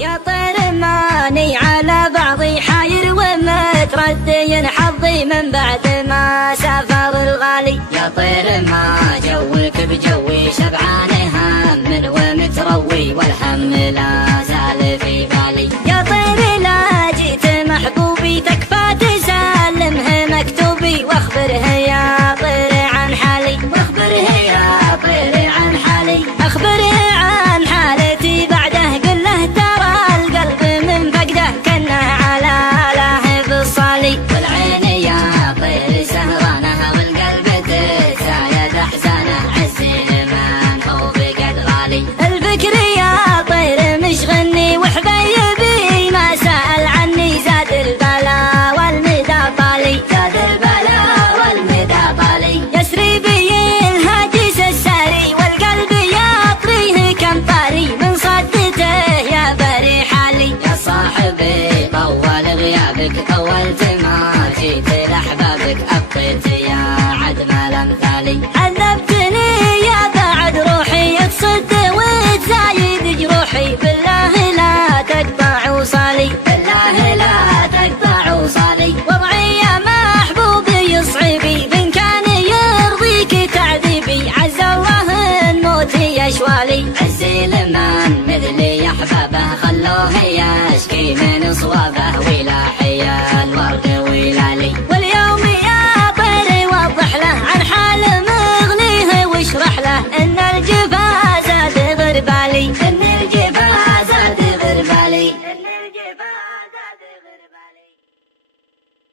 يا طير ماني على بعضي حاير ومتردي حظي من بعد ما سافر الغالي. يا طير ما جوك بجوي شبعان هم ومتروي والهم لا زال في بالي. يا طير لا جيت محبوبي تكفى تسلمه مكتوبي واخبره يا طير عن حالي. واخبره يا طير عن حالي. اخبره عن حالتي بعده قل له ترى القلب من فقده كنه على لاهب الصالي. والعين يا طير سهرانه والقلب تتزايد احزانه عزي من هو بقد غالي. الفكر يا طير مشغلني وحبيبي ما سأل عني زاد البلا والمدى طالي. زاد البلا والمدى طالي. يسري بي الهاجس الساري والقلب يطريه كم طاري من صدته يا بري حالي. يا صاحبي طول غيابك طولت ما جيت لاحبابك ابقيت يا عدم الامثالي. عذبتني يا بعد روحي تصد وتزايد جروحي بالله لا تقطع وصالي. بالله لا تقطع وصالي. وضعي يا محبوبي يصعبي بن كان يرضيك تعذيبي عز الله الموت يشوالي. عزي لمن مثلي احبابه خلوه